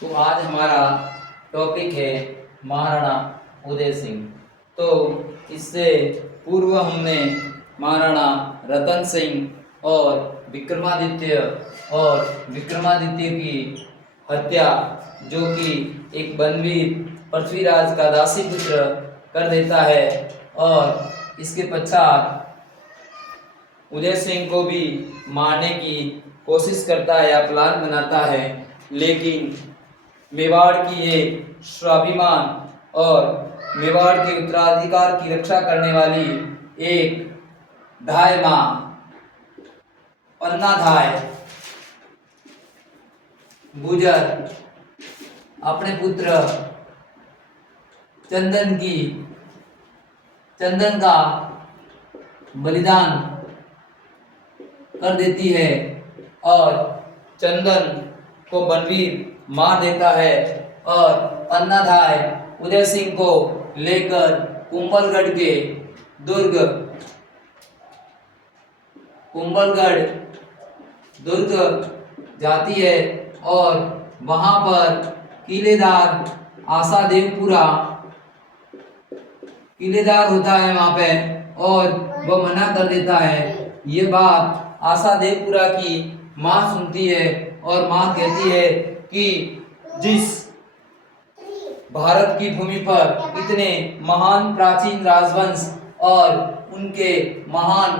तो आज हमारा टॉपिक है महाराणा उदय सिंह। तो इससे पूर्व हमने महाराणा रतन सिंह और विक्रमादित्य की हत्या, जो कि एक बनवीर पृथ्वीराज का दासी पुत्र कर देता है, और इसके पश्चात उदय सिंह को भी मारने की कोशिश करता है या प्लान बनाता है, लेकिन मेवाड़ की ये स्वाभिमान और मेवाड़ के उत्तराधिकार की रक्षा करने वाली एक धाय मां पन्ना धाय गुजर अपने पुत्र चंदन का बलिदान कर देती है और चंदन को बनवीर मार देता है, और पन्नाधाय उदय सिंह को लेकर कुंभलगढ़ दुर्ग जाती है, और वहां पर किलेदार होता है वहां पे, और वह मना कर देता है। ये बात आशादेवपुरा की माँ सुनती है, और माँ कहती है कि जिस भारत की भूमि पर इतने महान प्राचीन राजवंश और उनके महान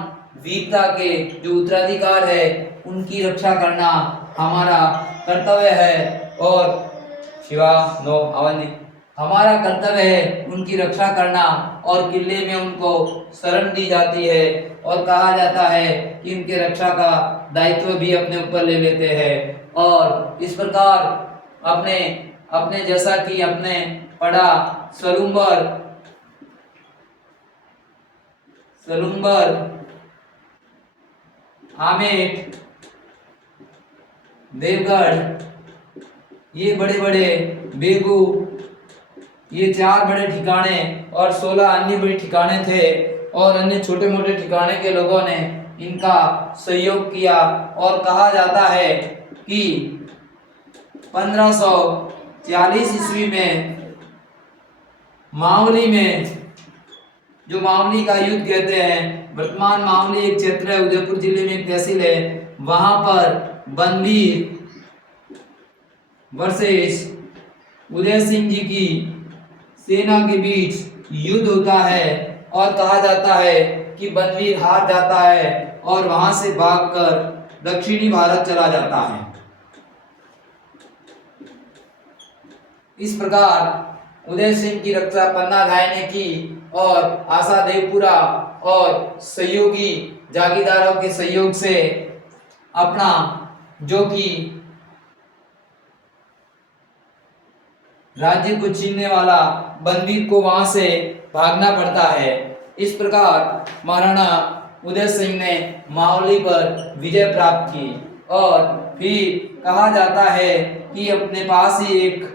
वीरता के जो उत्तराधिकार है, उनकी रक्षा करना हमारा कर्तव्य है, और हमारा कर्तव्य है उनकी रक्षा करना, और किले में उनको शरण दी जाती है, और कहा जाता है कि उनके रक्षा का दायित्व भी अपने ऊपर ले लेते हैं। और इस प्रकार अपने जैसा कि अपने पढ़ा सलुम्बर आमेट, देवगढ़, ये बड़े बड़े बेगू, ये 4 बड़े ठिकाने और 16 अन्य बड़े ठिकाने थे, और अन्य छोटे मोटे ठिकाने के लोगों ने इनका सहयोग किया। और कहा जाता है कि 1540 ईस्वी में मावली में, जो मावली का युद्ध कहते हैं, वर्तमान मावली एक क्षेत्र है, उदयपुर जिले में एक तहसील है, वहां पर बनवीर वर्सेस उदय सिंह जी की सेना के बीच युद्ध होता है, और कहा जाता है कि बनवीर हार जाता है और वहां से भागकर दक्षिणी भारत चला जाता है। इस प्रकार उदय सिंह की रक्षा पन्नाधाय ने की, और आशादेवपुरा और सहयोगी जागीरदारों के सहयोग से अपना जो कि राज्य को छीनने वाला बनवीर को वहां से भागना पड़ता है। इस प्रकार महाराणा उदय सिंह ने मावली पर विजय प्राप्त की, और फिर कहा जाता है कि अपने पास ही एक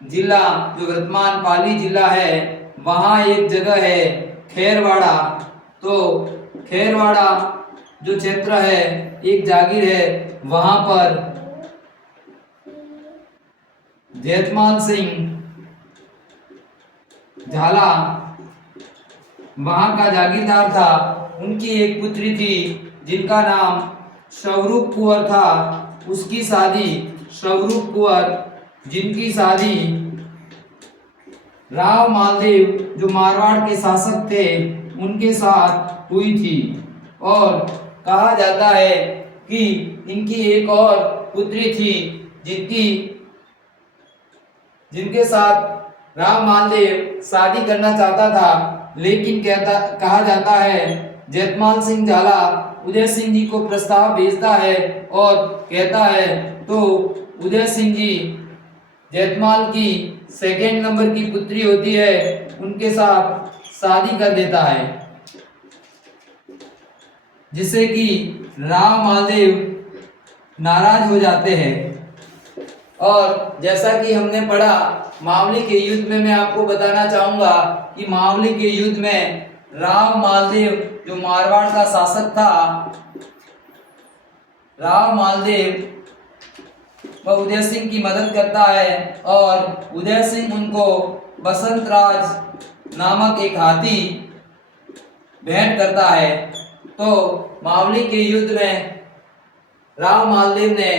जिला, जो वर्तमान पाली जिला है, वहां एक जगह है खेरवाड़ा। तो खेरवाड़ा जो क्षेत्र है, एक जागीर है, वहां पर जयतमाल सिंह झाला वहां का जागीरदार था। उनकी एक पुत्री थी जिनका नाम स्वरूप कुंवर था। उसकी शादी स्वरूप कुंवर, जिनकी शादी राव मालदेव जो मारवाड़ के शासक थे, उनके साथ हुई थी। और कहा जाता है कि इनकी एक और पुत्री थी जिनके साथ राव मालदेव शादी करना चाहता था, लेकिन कहा जाता है जयतमाल सिंह झाला उदय सिंह जी को प्रस्ताव भेजता है, और कहता है तो उदय सिंह जी जयतमाल की सेकेंड नंबर की पुत्री होती है, उनके साथ शादी कर देता है, जिससे कि राव मालदेव नाराज हो जाते हैं। और जैसा कि हमने पढ़ा मावली के युद्ध में, मैं आपको बताना चाहूंगा कि मावली के युद्ध में राव मालदेव जो मारवाड़ का शासक था, राव मालदेव वह उदय सिंह की मदद करता है और उदय सिंह उनको बसंत राज नामक एक हाथी भेंट करता है। तो मावली के युद्ध में राव मालदेव ने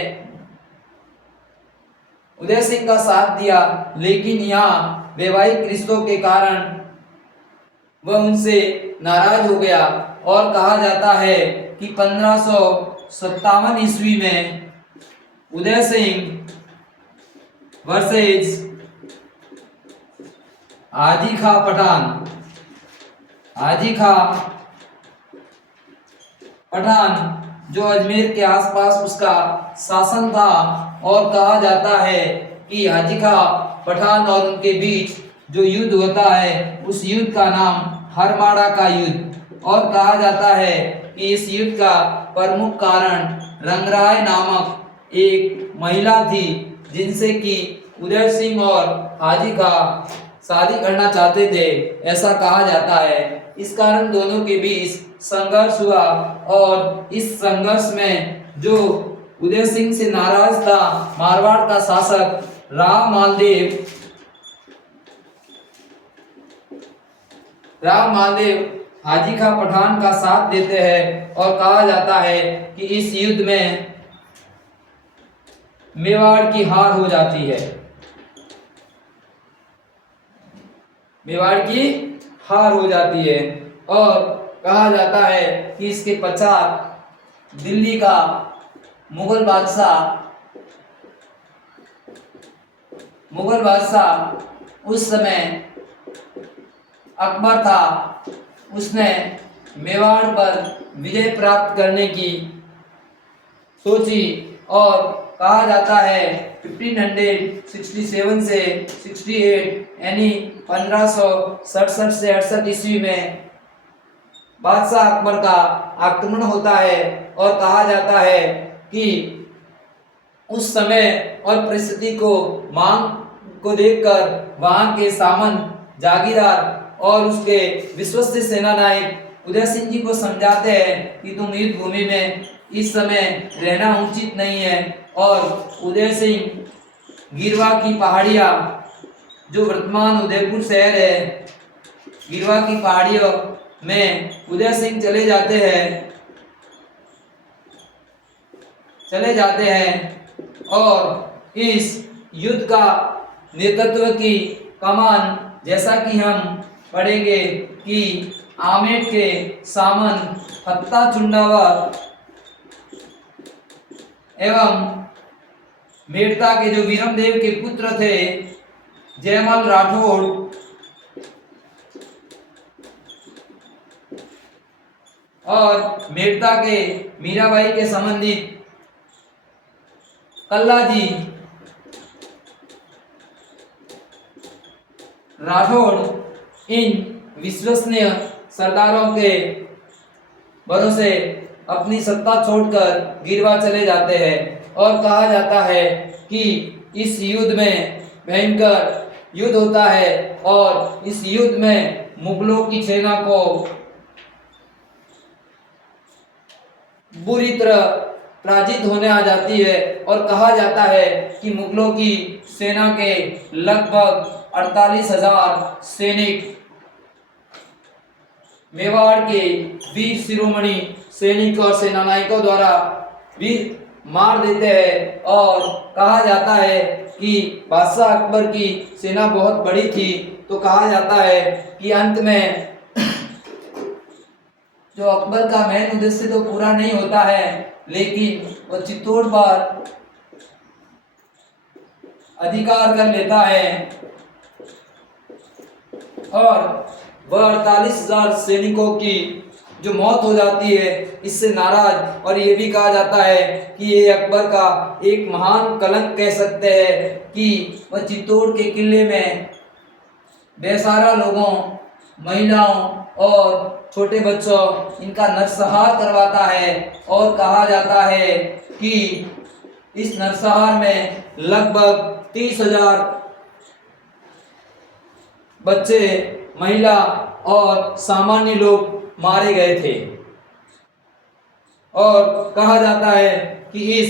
उदय सिंह का साथ दिया, लेकिन यहाँ वैवाहिक रिश्तों के कारण वह उनसे नाराज हो गया और कहा जाता है कि 1557 ईस्वी में उदय सिंह वर्सेस हाजी खां पठान जो अजमेर के आसपास उसका शासन था, और कहा जाता है कि हाजी खां पठान और उनके बीच जो युद्ध होता है उस युद्ध का नाम हरमाड़ा का युद्ध, और कहा जाता है कि इस युद्ध का प्रमुख कारण रंगराय नामक एक महिला थी, जिनसे कि उदय सिंह और हाजी खां शादी करना चाहते थे, ऐसा कहा जाता है। इस कारण दोनों के बीच संघर्ष हुआ और इस संघर्ष में जो उदय सिंह से नाराज था मारवाड़ का शासक राव मालदेव हाजी खां पठान का साथ देते हैं, और कहा जाता है कि इस युद्ध में मेवाड़ की हार हो जाती है। मेवाड़ की हार हो जाती है, और कहा जाता है कि इसके पश्चात दिल्ली का मुगल बादशाह उस समय अकबर था, उसने मेवाड़ पर विजय प्राप्त करने की सोची, और कहा जाता है 1567 से 68 यानी 1567 से 68 ईस्वी में बादशाह अकबर का आक्रमण होता है, और कहा जाता है कि उस समय और परिस्थिति को मांग को देखकर वहां के सामंत जागीरदार और उसके विश्वस्त सेनानायक उदय सिंह जी को समझाते हैं कि तुम युद्ध भूमि में इस समय रहना उचित नहीं है, और उदय सिंह गिरवा की पहाड़ियां जो वर्तमान उदयपुर शहर है, गिरवा की पहाड़ियों में उदय सिंह चले जाते हैं और इस युद्ध का नेतृत्व की कमान, जैसा कि हम पढ़ेंगे कि आमेर के सामंत हत्ता चुंडावर एवं मेड़ता के जो वीरमदेव के पुत्र थे जयमल राठौड़ और मेड़ता के मीराबाई के संबंधित कल्लाजी राठौड़ इन विश्वसनीय सरदारों के भरोसे अपनी सत्ता छोड़कर गिरवा चले जाते हैं, और कहा जाता है कि इस युद्ध में भयंकर युद्ध होता है, और इस युद्ध में मुगलों की सेना को बुरी तरह पराजित होने आ जाती है, और कहा जाता है कि मुगलों की सेना के लगभग 48,000 सैनिक मेवाड़ के वीर शिरोमणि सैनिक और सेनानायकों द्वारा वीर मार देते हैं, और कहा जाता है कि बादशाह अकबर की सेना बहुत बड़ी थी, तो कहा जाता है कि अंत में जो अकबर का मेन उद्देश्य तो पूरा नहीं होता है, लेकिन वो चित्तौड़ पर अधिकार कर लेता है, और वह 48,000 सैनिकों की जो मौत हो जाती है इससे नाराज, और ये भी कहा जाता है कि ये अकबर का एक महान कलंक कह सकते हैं कि वह चित्तौड़ के किले में बेसहारा लोगों, महिलाओं और छोटे बच्चों इनका नरसंहार करवाता है, और कहा जाता है कि इस नरसंहार में लगभग 30,000 बच्चे, महिला और सामान्य लोग मारे गए थे, और कहा जाता है कि इस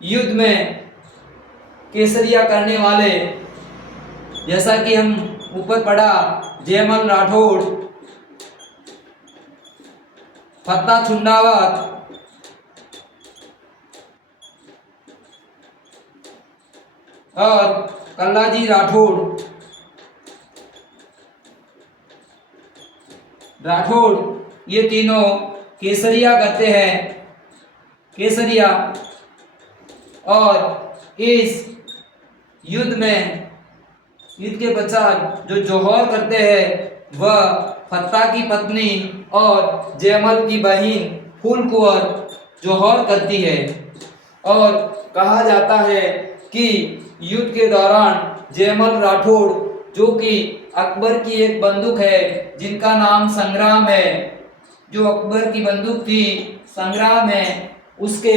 युद्ध में केसरिया करने वाले, जैसा कि हम ऊपर पढ़ा, जयमल राठौड़, फत्ता चुंडावत और कल्लाजी राठौड़ ये तीनों केसरिया करते हैं, केसरिया। और इस युद्ध के पश्चात जो जौहर करते हैं वह फत्ता की पत्नी और जयमल की बहन फूलकुंवर जौहर करती है। और कहा जाता है कि युद्ध के दौरान जयमल राठौड़, जो कि अकबर की एक बंदूक है जिनका नाम संग्राम है, जो अकबर की बंदूक थी संग्राम है, उसके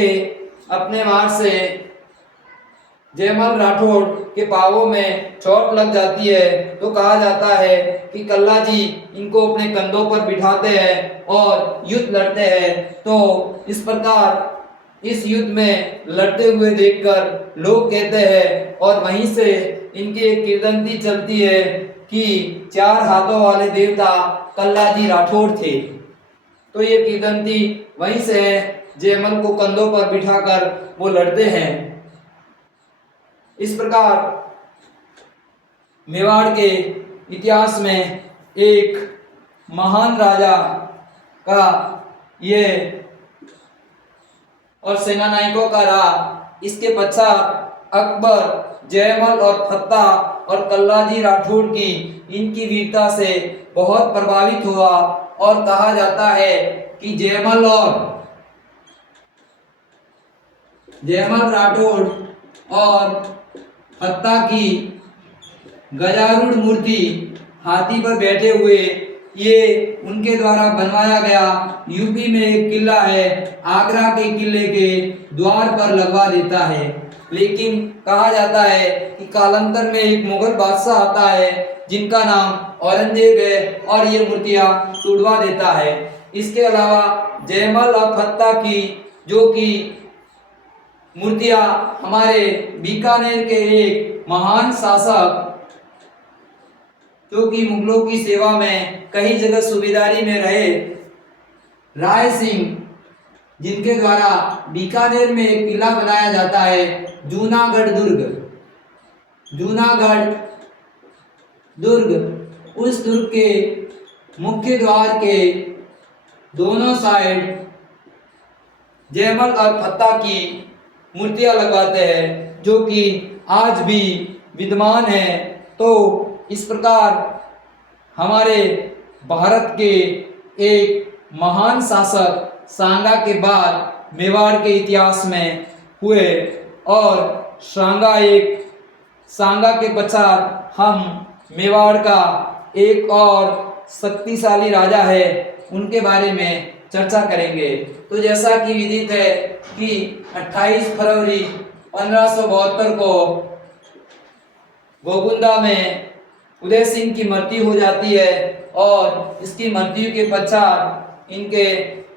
अपने वार से जयमल राठौड़ के पांवों में चोट लग जाती है। तो कहा जाता है कि कल्लाजी इनको अपने कंधों पर बिठाते हैं और युद्ध लड़ते हैं। तो इस प्रकार इस युद्ध में लड़ते हुए देखकर लोग कहते हैं, और वहीं से इनकी एक किंवदंती चलती है कि 4 हाथों वाले देवता कल्लाजी राठौड़ थे। तो ये किंवदंती वहीं से है, जयमल को कंधों पर बिठाकर वो लड़ते हैं। इस प्रकार मेवाड़ के इतिहास में एक महान राजा का ये और सेना नायकों का रहा। इसके पश्चात अकबर जयमल और फत्ता और कल्लाजी राठौड़ की इनकी वीरता से बहुत प्रभावित हुआ, और कहा जाता है कि जयमल राठौड़ और फत्ता की गजारूढ़ मूर्ति हाथी पर बैठे हुए, ये उनके द्वारा बनवाया गया यूपी में एक किला है, आगरा के किले के द्वार पर लगवा देता है। लेकिन कहा जाता है कि कालांतर में एक मुगल बादशाह आता है जिनका नाम औरंगजेब है, और ये मूर्तियां तोड़वा देता है। इसके अलावा जयमल और फत्ता की जो कि मूर्तियां हमारे बीकानेर के एक महान शासक, जो कि मुगलों की सेवा में कई जगह सूबेदारी में रहे, राय सिंह, जिनके द्वारा बीकानेर में एक किला बनाया जाता है जूनागढ़ दुर्ग। उस दुर्ग के मुख्य द्वार के दोनों साइड जयमल और फत्ता की मूर्तियां लगवाते हैं, जो कि आज भी विद्यमान है। तो इस प्रकार हमारे भारत के एक महान शासक सांगा के बाद मेवाड़ के इतिहास में हुए, और सांगा के पश्चात हम मेवाड़ का एक और शक्तिशाली राजा है, उनके बारे में चर्चा करेंगे। तो जैसा कि विदित है कि 28 फरवरी 1572 को गोगुंदा में उदय सिंह की मृत्यु हो जाती है, और इसकी मृत्यु के पश्चात इनके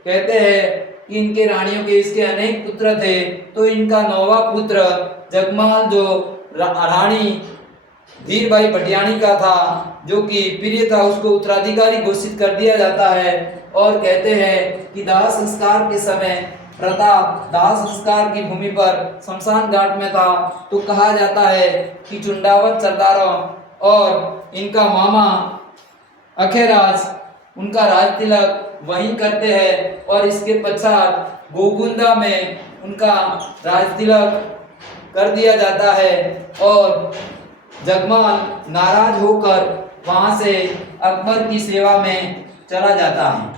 कहते हैं कि इनके रानियों के इसके अनेक पुत्र थे। तो इनका 9वां पुत्र जगमाल, जो रानी धीरबाई भटियाणी का था, जो कि प्रिय था, उसको उत्तराधिकारी घोषित कर दिया जाता है। और कहते हैं कि दाह संस्कार के समय प्रताप दाह संस्कार की भूमि पर शमशान घाट में था। तो कहा जाता है कि चुंडावत सरदारों और इनका मामा अखेराज उनका राज तिलक वहीं करते हैं, और इसके पश्चात गोगुंदा में उनका राज तिलक कर दिया जाता है, और जगमाल नाराज होकर वहां से अकबर की सेवा में चला जाता है।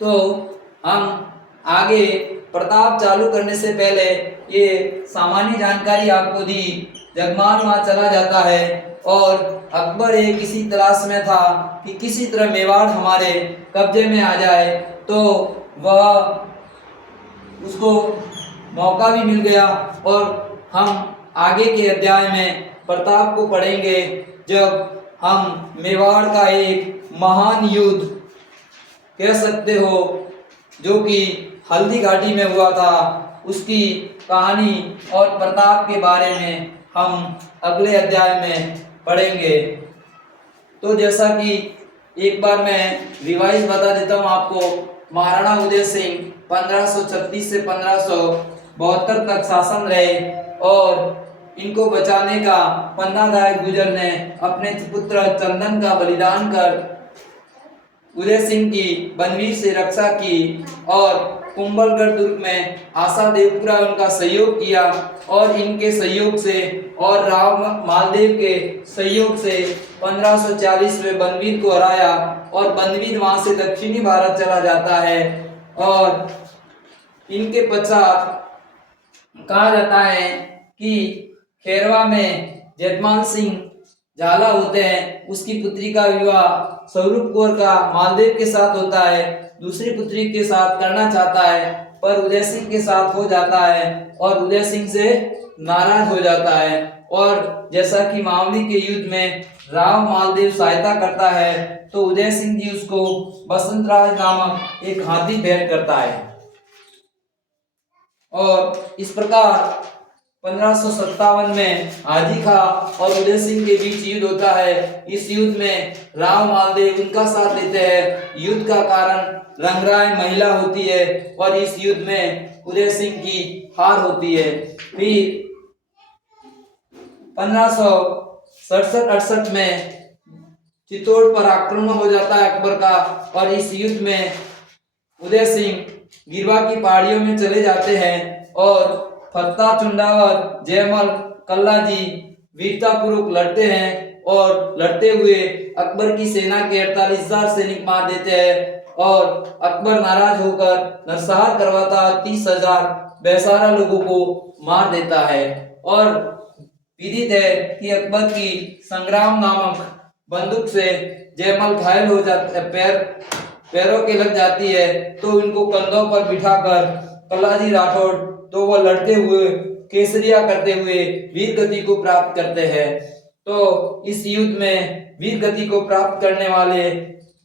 तो हम आगे प्रताप चालू करने से पहले ये सामान्य जानकारी आपको दी। जगमाल वहां चला जाता है, और अकबर एक इसी तलाश में था कि किसी तरह मेवाड़ हमारे कब्जे में आ जाए। तो वह उसको मौका भी मिल गया, और हम आगे के अध्याय में प्रताप को पढ़ेंगे, जब हम मेवाड़ का एक महान युद्ध कह सकते हो, जो कि हल्दी घाटी में हुआ था उसकी कहानी और प्रताप के बारे में हम अगले अध्याय में पढ़ेंगे। तो जैसा कि एक बार मैं रिवाइज बता देता हूँ आपको। महाराणा उदय सिंह 1536 से 1572 तक शासन रहे और इनको बचाने का पन्नादाय गुर्जर ने अपने पुत्र चंदन का बलिदान कर उदय सिंह की बनवीर से रक्षा की और कुंभलगढ़ दुर्ग में आशा देवपुरा उनका सहयोग किया और इनके सहयोग से और राव मालदेव के सहयोग से 1540 में बनवीर को हराया और बनवीर वहां से दक्षिणी भारत चला जाता है। और इनके पश्चात कहा जाता है कि खेरवा में जयमान सिंह झाला होते हैं, उसकी पुत्री का विवाह स्वरूप कौर का मालदेव के साथ होता है। दूसरी पुत्री के साथ करना चाहता है पर उदय सिंह के साथ हो जाता है और उदय सिंह से नाराज हो जाता है। और जैसा कि मावली के युद्ध में राव मालदेव सहायता करता है तो उदय सिंह जी उसको बसंतराज नामक एक हाथी भेंट करता है। और इस प्रकार 1557 में हाजी खा और उदय सिंह के बीच युद्ध होता है। इस युद्ध में राव मालदेव उनका साथ देते हैं। युद्ध का कारण रंगराय महिला होती है और इस युद्ध में उदय सिंह की हार होती है। फिर 1567-68 में चित्तौड़ पर आक्रमण हो जाता है अकबर का और इस युद्ध में उदय सिंह गिरवा की पहाड़ियों में चले जाते हैं और फत्ता चुंडावत जयमल कल्ला जी वीरता पूर्वक लड़ते हैं और लड़ते हुए अकबर की सेना के 48,000 सैनिक मार देते हैं और अकबर नाराज होकर नरसंहार करवाता 30,000 बेसहारा लोगों को मार देता है। और विदित है कि अकबर की संग्राम नामक बंदूक से जयमल घायल हो जाता है, पैरों के लग जाती है तो इनको कंधों पर बिठाकर कल्लाजी राठौड़ तो वो लड़ते हुए केसरिया करते हुए वीर गति को प्राप्त करते हैं। तो इस युद्ध में वीर गति को प्राप्त करने वाले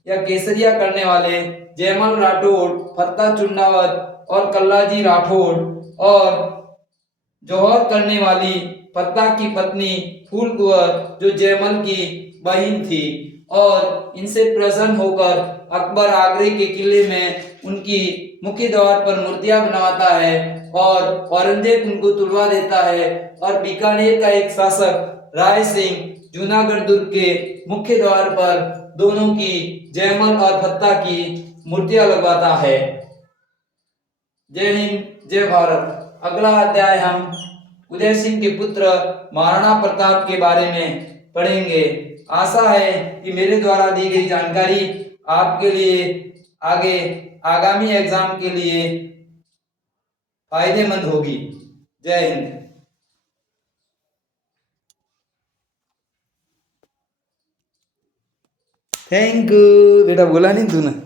या केसरिया करने वाले जयमल राठौड़, फत्ता चुंडावत और कल्लाजी राठौड़ और जौहर करने वाली फत्ता की पत्नी फूल कुंवर जो जयमल की बहन थी। और इनसे प्रसन्न होकर अकबर आगरे के किले में उनकी मुख्य द्वार पर मूर्तियां बनवाता है और औरंगजेब उनको तुड़वा देता है और बीकानेर का एक शासक राय सिंह जूनागढ़ दुर्ग के मुख्य द्वार पर दोनों की जयमल और फत्ता की मूर्तियां लगवाता है। जय हिंद, जय भारत। अगला अध्याय हम उदय सिंह के पुत्र महाराणा प्रताप के बारे में पढ़ेंगे। आशा है कि मेरे द्वारा दी गई जानकारी आपके लिए आगे आगामी एग्जाम के लिए फायदेमंद होगी। जय हिंद। Thank you. बेटा बोला नहीं तूने।